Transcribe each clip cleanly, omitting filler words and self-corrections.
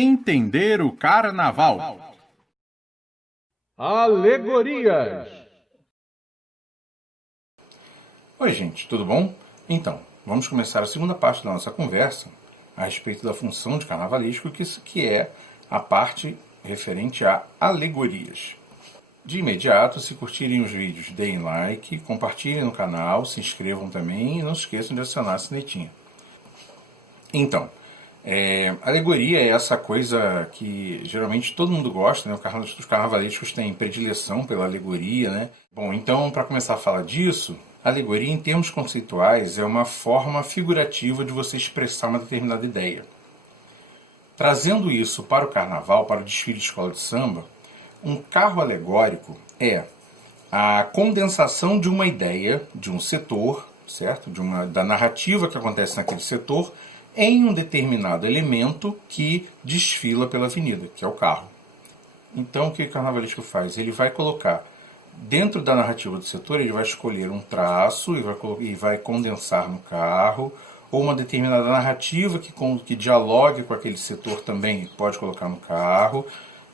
Entender o Carnaval. Alegorias. Oi, gente, tudo bom? Então, vamos começar a segunda parte da nossa conversa a respeito da função de carnavalesco, que é a parte referente a alegorias. De imediato, se curtirem os vídeos, deem like, compartilhem no canal, se inscrevam também e não se esqueçam de acionar a sinetinha. Então, alegoria é essa coisa que geralmente todo mundo gosta, né? Os carnavalescos têm predileção pela alegoria, né? Bom, então, para começar a falar disso, alegoria, em termos conceituais, é uma forma figurativa de você expressar uma determinada ideia. Trazendo isso para o carnaval, para o desfile de escola de samba, um carro alegórico é a condensação de uma ideia, de um setor, certo? Da narrativa que acontece naquele setor, em um determinado elemento que desfila pela avenida, que é o carro. Então, o que o carnavalesco faz? Ele vai colocar, dentro da narrativa do setor, ele vai escolher um traço e vai condensar no carro, ou uma determinada narrativa que dialogue com aquele setor também pode colocar no carro.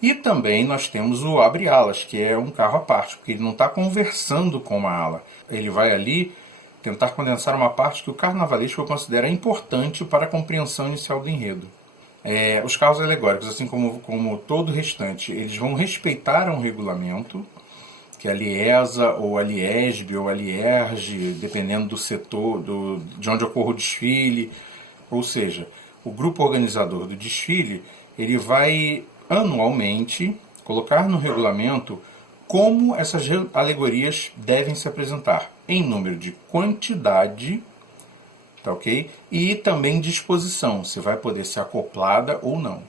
E também nós temos o abre-alas, que é um carro à parte, porque ele não está conversando com uma ala. Ele vai ali tentar condensar uma parte que o carnavalesco considera importante para a compreensão inicial do enredo. Os carros alegóricos, assim como todo o restante, eles vão respeitar um regulamento, que é a Liesa, ou a Liesb, ou a Lierge, dependendo do setor, de onde ocorre o desfile. Ou seja, o grupo organizador do desfile, ele vai anualmente colocar no regulamento como essas alegorias devem se apresentar, em número de quantidade, tá ok? E também disposição, se vai poder ser acoplada ou não.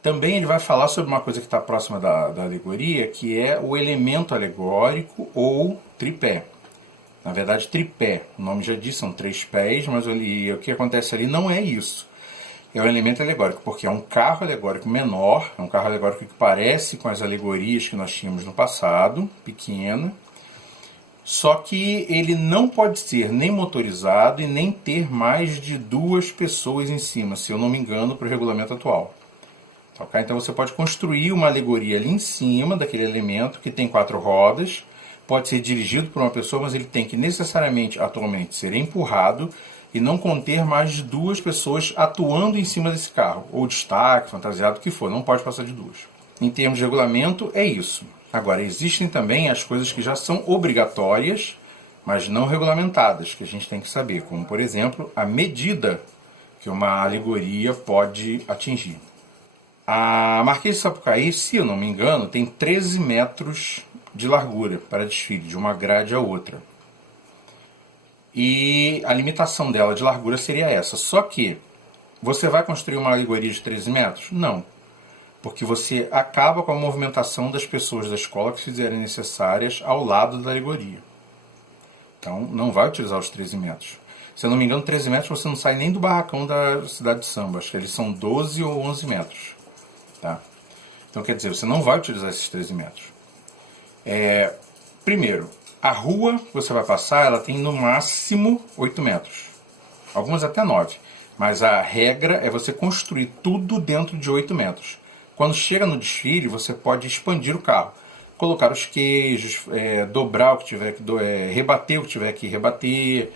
Também ele vai falar sobre uma coisa que está próxima da alegoria, que é o elemento alegórico ou tripé. Na verdade, tripé, o nome já diz, são 3 pés, mas o que acontece ali não é isso. É um elemento alegórico, porque é um carro alegórico menor, é um carro alegórico que parece com as alegorias que nós tínhamos no passado, pequena, só que ele não pode ser nem motorizado e nem ter mais de 2 pessoas em cima, se eu não me engano, para o regulamento atual. Okay? Então você pode construir uma alegoria ali em cima daquele elemento que tem 4 rodas, pode ser dirigido por uma pessoa, mas ele tem que necessariamente, atualmente, ser empurrado e não conter mais de 2 pessoas atuando em cima desse carro, ou destaque, fantasiado, o que for, não pode passar de 2. Em termos de regulamento, é isso. Agora, existem também as coisas que já são obrigatórias, mas não regulamentadas, que a gente tem que saber, como, por exemplo, a medida que uma alegoria pode atingir. A Marquês de Sapucaí, se eu não me engano, tem 13 metros de largura para desfile, de uma grade a outra. E a limitação dela de largura seria essa. Só que você vai construir uma alegoria de 13 metros? Não. Porque você acaba com a movimentação das pessoas da escola que fizerem necessárias ao lado da alegoria. Então, não vai utilizar os 13 metros. Se eu não me engano, 13 metros você não sai nem do barracão da cidade de samba. Acho que eles são 12 ou 11 metros. Tá? Então, quer dizer, você não vai utilizar esses 13 metros. Primeiro, a rua que você vai passar, ela tem no máximo 8 metros. Algumas até 9. Mas a regra é você construir tudo dentro de 8 metros. Quando chega no desfile, você pode expandir o carro. Colocar os queijos, dobrar o que tiver que rebater o que tiver que rebater,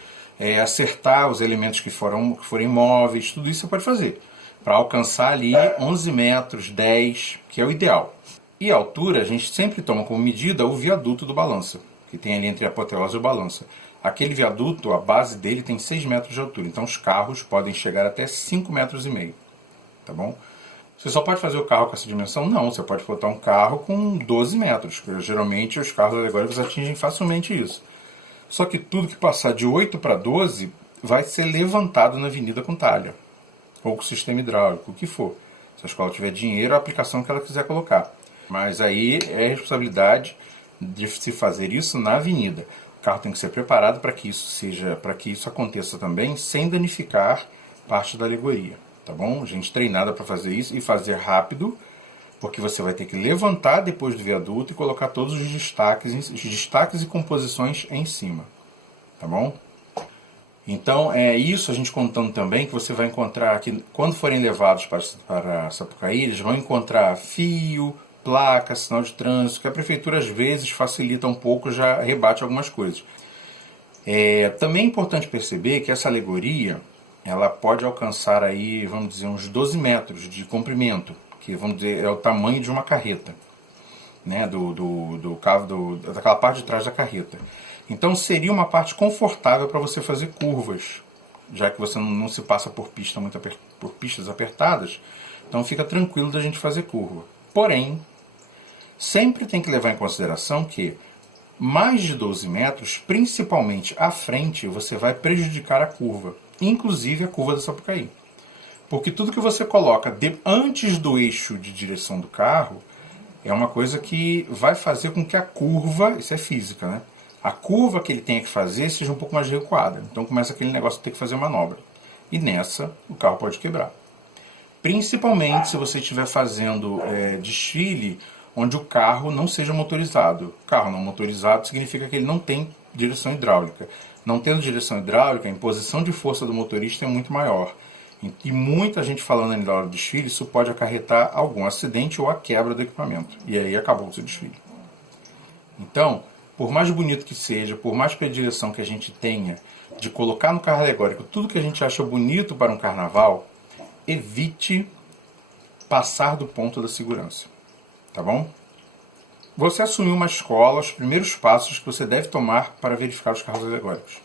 acertar os elementos que forem móveis, tudo isso você pode fazer. Para alcançar ali 11 metros, 10, que é o ideal. E a altura, a gente sempre toma como medida o viaduto do balança, que tem ali entre a apoteose e o balança. Aquele viaduto, a base dele tem 6 metros de altura, então os carros podem chegar até 5 metros e meio, tá bom? Você só pode fazer o carro com essa dimensão? Não, você pode botar um carro com 12 metros, porque geralmente os carros alegóricos atingem facilmente isso. Só que tudo que passar de 8 para 12 vai ser levantado na avenida com talha, ou com sistema hidráulico, o que for. Se a escola tiver dinheiro, a aplicação que ela quiser colocar. Mas aí é responsabilidade de se fazer isso na avenida. O carro tem que ser preparado para que isso aconteça também sem danificar parte da alegoria, tá bom? Gente treinada para fazer isso e fazer rápido, porque você vai ter que levantar depois do viaduto e colocar todos os destaques e composições em cima, tá bom? Então, é isso a gente contando também, que você vai encontrar aqui, quando forem levados para Sapucaí, eles vão encontrar fio, placa, sinal de trânsito, que a prefeitura às vezes facilita um pouco, já rebate algumas coisas. Também é importante perceber que essa alegoria, ela pode alcançar aí, vamos dizer, uns 12 metros de comprimento, que vamos dizer, é o tamanho de uma carreta, né, daquela parte de trás da carreta. Então seria uma parte confortável para você fazer curvas, já que você não se passa por pistas apertadas, então fica tranquilo da gente fazer curva. Porém, sempre tem que levar em consideração que mais de 12 metros, principalmente à frente, você vai prejudicar a curva, inclusive a curva da Sapucaí. Porque tudo que você coloca antes do eixo de direção do carro é uma coisa que vai fazer com que a curva, isso é física, né? A curva que ele tenha que fazer seja um pouco mais recuada. Então começa aquele negócio de ter que fazer manobra. E nessa, o carro pode quebrar. Principalmente se você estiver fazendo desfile onde o carro não seja motorizado. Carro não motorizado significa que ele não tem direção hidráulica. Não tendo direção hidráulica, a imposição de força do motorista é muito maior. E muita gente falando na hora do desfile, isso pode acarretar algum acidente ou a quebra do equipamento. E aí acabou o seu desfile. Então, por mais bonito que seja, por mais predileção que a gente tenha de colocar no carro alegórico tudo que a gente acha bonito para um carnaval, evite passar do ponto da segurança. Tá bom? Você assumiu uma escola, os primeiros passos que você deve tomar para verificar os carros alegóricos.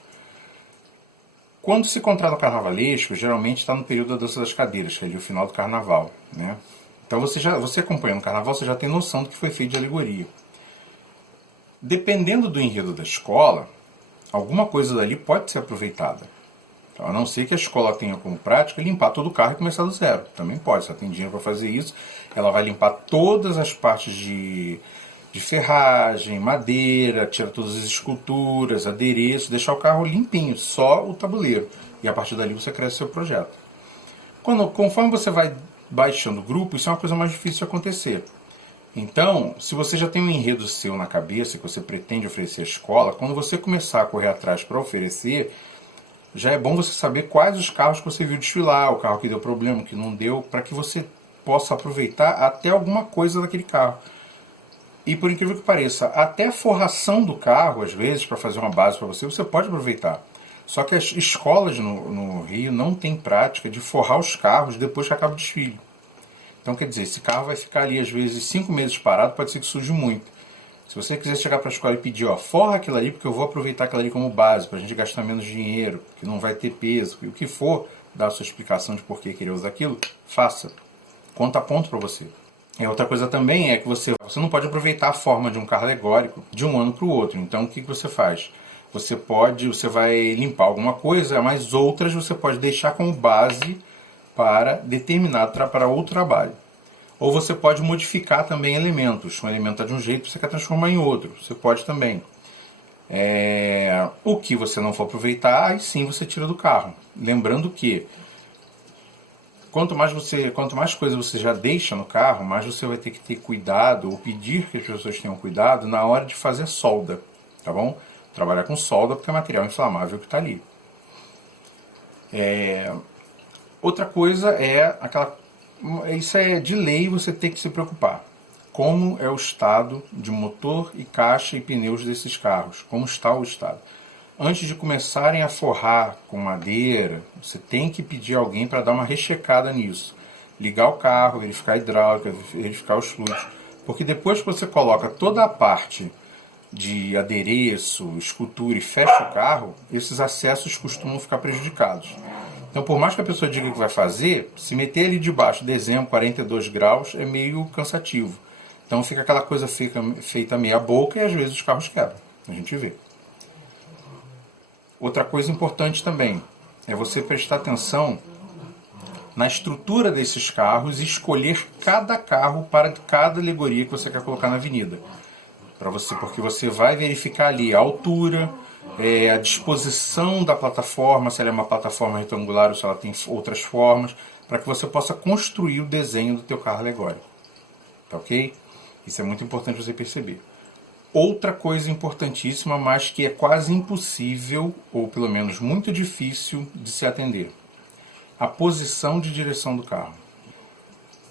Quando se contrata no carnavalesco, geralmente está no período da dança das cadeiras, que é ali o final do carnaval, né? Então você acompanhando o carnaval, você já tem noção do que foi feito de alegoria. Dependendo do enredo da escola, alguma coisa dali pode ser aproveitada. Então, a não ser que a escola tenha como prática limpar todo o carro e começar do zero. Também pode, se ela tem dinheiro para fazer isso, ela vai limpar todas as partes de ferragem, madeira, tira todas as esculturas, adereços, deixar o carro limpinho, só o tabuleiro. E a partir dali você cresce seu projeto. Conforme você vai baixando o grupo, isso é uma coisa mais difícil de acontecer. Então, se você já tem um enredo seu na cabeça, que você pretende oferecer à escola, quando você começar a correr atrás para oferecer, já é bom você saber quais os carros que você viu desfilar, o carro que deu problema, que não deu, para que você possa aproveitar até alguma coisa daquele carro. E por incrível que pareça, até a forração do carro, às vezes, para fazer uma base para você pode aproveitar. Só que as escolas no Rio não têm prática de forrar os carros depois que acaba o desfile. Então, quer dizer, esse carro vai ficar ali, às vezes, 5 meses parado, pode ser que suje muito. Se você quiser chegar para a escola e pedir, forra aquilo ali, porque eu vou aproveitar aquilo ali como base, para a gente gastar menos dinheiro, que não vai ter peso, e o que for, dar a sua explicação de por que querer usar aquilo, faça. Conta ponto para você. E outra coisa também é que você não pode aproveitar a forma de um carro alegórico de um ano para o outro. Então, o que você faz? Você vai limpar alguma coisa, mas outras você pode deixar como base para outro trabalho. Ou você pode modificar também elementos. Um elemento está de um jeito, você quer transformar em outro. Você pode também. O que você não for aproveitar, aí sim você tira do carro. Lembrando que quanto mais coisa você já deixa no carro, mais você vai ter que ter cuidado ou pedir que as pessoas tenham cuidado na hora de fazer solda. Tá bom? Trabalhar com solda porque é material inflamável que está ali. Outra coisa isso é de lei, você tem que se preocupar. Como é o estado de motor e caixa e pneus desses carros? Como está o estado? Antes de começarem a forrar com madeira, você tem que pedir alguém para dar uma rechecada nisso. Ligar o carro, verificar a hidráulica, verificar os fluidos. Porque depois que você coloca toda a parte de adereço, escultura e fecha o carro, esses acessos costumam ficar prejudicados. Então, por mais que a pessoa diga que vai fazer, se meter ali debaixo, dezembro, 42 graus, é meio cansativo. Então fica aquela coisa feita meia boca e às vezes os carros quebram. A gente vê. Outra coisa importante também é você prestar atenção na estrutura desses carros e escolher cada carro para cada alegoria que você quer colocar na avenida. Porque você vai verificar ali a altura, a disposição da plataforma, se ela é uma plataforma retangular ou se ela tem outras formas, para que você possa construir o desenho do teu carro alegórico. Tá ok? Isso é muito importante você perceber. Outra coisa importantíssima, mas que é quase impossível, ou pelo menos muito difícil de se atender: a posição de direção do carro.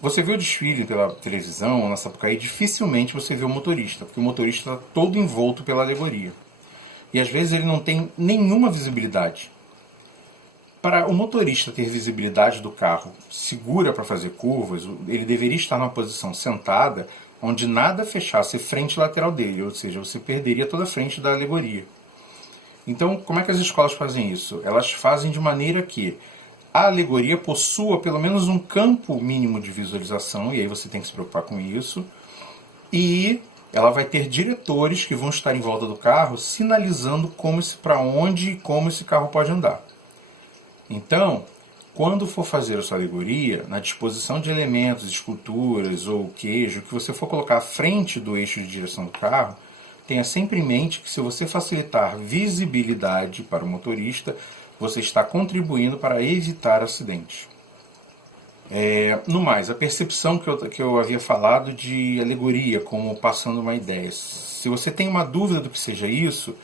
Você vê o desfile pela televisão, na Sapucaí, dificilmente você vê o motorista, porque o motorista está todo envolto pela alegoria. E às vezes ele não tem nenhuma visibilidade. Para o motorista ter visibilidade do carro segura para fazer curvas, ele deveria estar numa posição sentada, onde nada fechasse frente lateral dele, ou seja, você perderia toda a frente da alegoria. Então, como é que as escolas fazem isso? Elas fazem de maneira que a alegoria possua pelo menos um campo mínimo de visualização, e aí você tem que se preocupar com isso, e ela vai ter diretores que vão estar em volta do carro sinalizando para onde e como esse carro pode andar. Então, quando for fazer a sua alegoria, na disposição de elementos, esculturas ou queijo que você for colocar à frente do eixo de direção do carro, tenha sempre em mente que se você facilitar visibilidade para o motorista, você está contribuindo para evitar acidentes. No mais, a percepção que eu havia falado de alegoria, como passando uma ideia. Se você tem uma dúvida do que seja isso,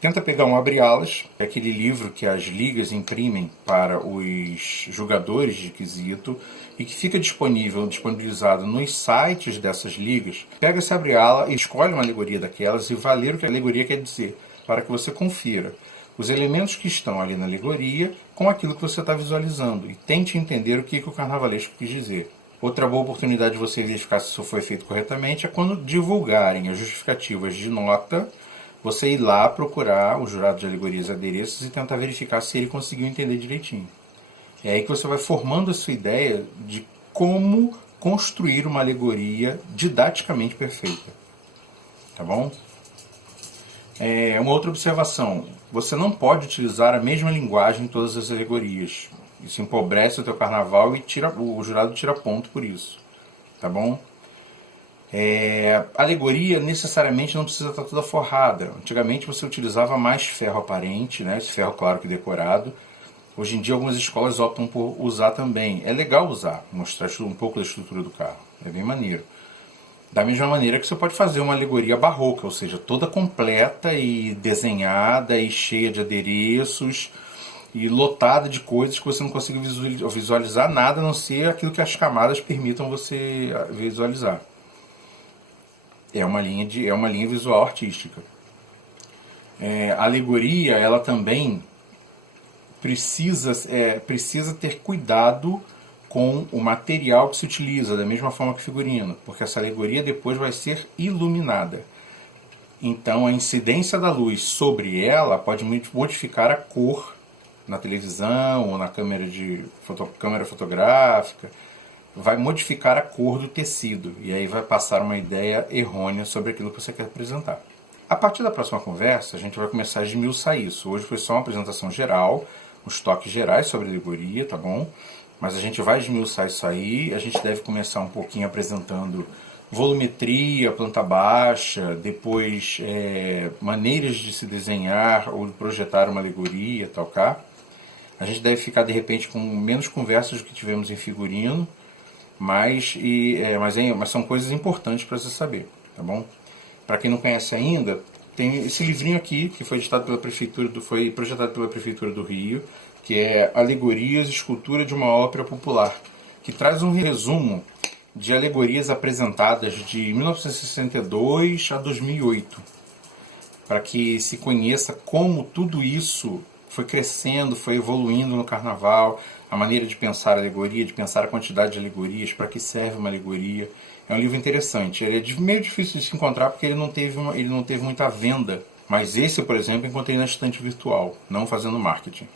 tenta pegar um abre-alas, é aquele livro que as ligas imprimem para os jogadores de quesito e que fica disponibilizado nos sites dessas ligas. Pega esse abre-ala e escolhe uma alegoria daquelas e vai ler o que a alegoria quer dizer, para que você confira os elementos que estão ali na alegoria com aquilo que você está visualizando e tente entender o que o carnavalesco quis dizer. Outra boa oportunidade de você verificar se isso foi feito corretamente é quando divulgarem as justificativas de nota, você ir lá procurar o jurado de alegorias e adereços e tentar verificar se ele conseguiu entender direitinho. É aí que você vai formando a sua ideia de como construir uma alegoria didaticamente perfeita. Tá bom? Uma outra observação: você não pode utilizar a mesma linguagem em todas as alegorias. Isso empobrece o teu carnaval e o jurado tira ponto por isso. Tá bom? A alegoria necessariamente não precisa estar toda forrada. Antigamente você utilizava mais ferro aparente, né? Esse ferro claro que decorado. Hoje em dia algumas escolas optam por usar também. É legal usar, mostrar um pouco da estrutura do carro. É bem maneiro. Da mesma maneira que você pode fazer uma alegoria barroca, ou seja, toda completa e desenhada e cheia de adereços e lotada de coisas que você não consegue visualizar nada, a não ser aquilo que as camadas permitam você visualizar. É uma linha visual artística. A alegoria, ela também precisa ter cuidado com o material que se utiliza, da mesma forma que figurino, porque essa alegoria depois vai ser iluminada. Então a incidência da luz sobre ela pode modificar a cor na televisão ou na câmera fotográfica, vai modificar a cor do tecido e aí vai passar uma ideia errônea sobre aquilo que você quer apresentar. A partir da próxima conversa, a gente vai começar a esmiuçar isso. Hoje foi só uma apresentação geral, os toques gerais sobre a alegoria, tá bom? Mas a gente vai esmiuçar isso aí. A gente deve começar um pouquinho apresentando volumetria, planta baixa, depois maneiras de se desenhar ou de projetar uma alegoria, tal, cá. A gente deve ficar de repente com menos conversas do que tivemos em figurino, mas são coisas importantes para você saber, tá bom? Para quem não conhece ainda, tem esse livrinho aqui que foi projetado pela prefeitura do Rio, que é Alegorias, Escultura de uma Ópera Popular, que traz um resumo de alegorias apresentadas de 1962 a 2008, para que se conheça como tudo isso foi crescendo, foi evoluindo no carnaval, a maneira de pensar a alegoria, de pensar a quantidade de alegorias, para que serve uma alegoria. É um livro interessante. Ele é meio difícil de se encontrar porque ele não teve muita venda, mas esse, por exemplo, encontrei na estante virtual, não fazendo marketing.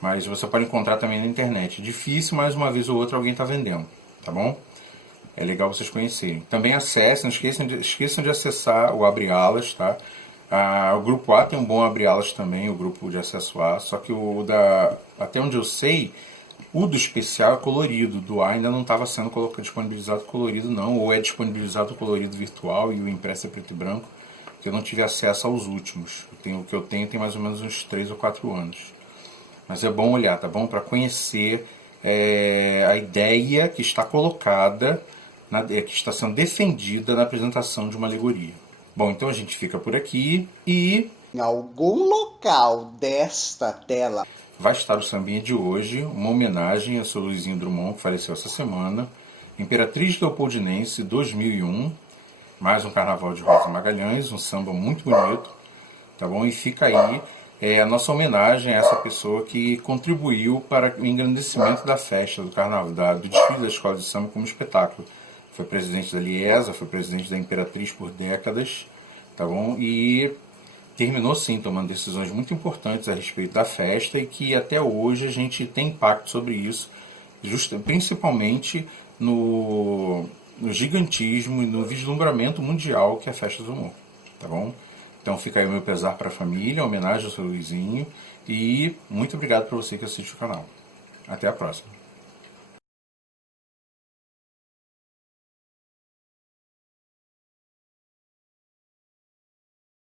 Mas você pode encontrar também na internet. Difícil, mas uma vez ou outra alguém está vendendo, tá bom? É legal vocês conhecerem. Também acessem, não esqueçam de acessar o Abre Alas, tá? O grupo A tem um bom Abre Alas também, o grupo de acesso A, só que até onde eu sei, o do especial é colorido, do A ainda não estava sendo disponibilizado colorido não, ou é disponibilizado colorido virtual e o impresso é preto e branco, que eu não tive acesso aos últimos. O que eu tenho tem mais ou menos uns 3 ou 4 anos. Mas é bom olhar, tá bom? Para conhecer a ideia que está colocada, que está sendo defendida na apresentação de uma alegoria. Bom, então a gente fica por aqui e Em algum local desta tela vai estar o sambinha de hoje, uma homenagem a Sr. Luizinho Drummond, que faleceu essa semana, Imperatriz Leopoldinense 2001, mais um Carnaval de Rosa Magalhães, um samba muito bonito, tá bom? E fica aí a nossa homenagem a essa pessoa que contribuiu para o engrandecimento da festa do Carnaval, do desfile da Escola de Samba como espetáculo. Foi presidente da Liesa, foi presidente da Imperatriz por décadas, tá bom? E terminou sim tomando decisões muito importantes a respeito da festa e que até hoje a gente tem impacto sobre isso, principalmente no gigantismo e no vislumbramento mundial que é a festa do humor, tá bom? Então fica aí o meu pesar para a família, homenagem ao seu Luizinho e muito obrigado para você que assiste o canal. Até a próxima.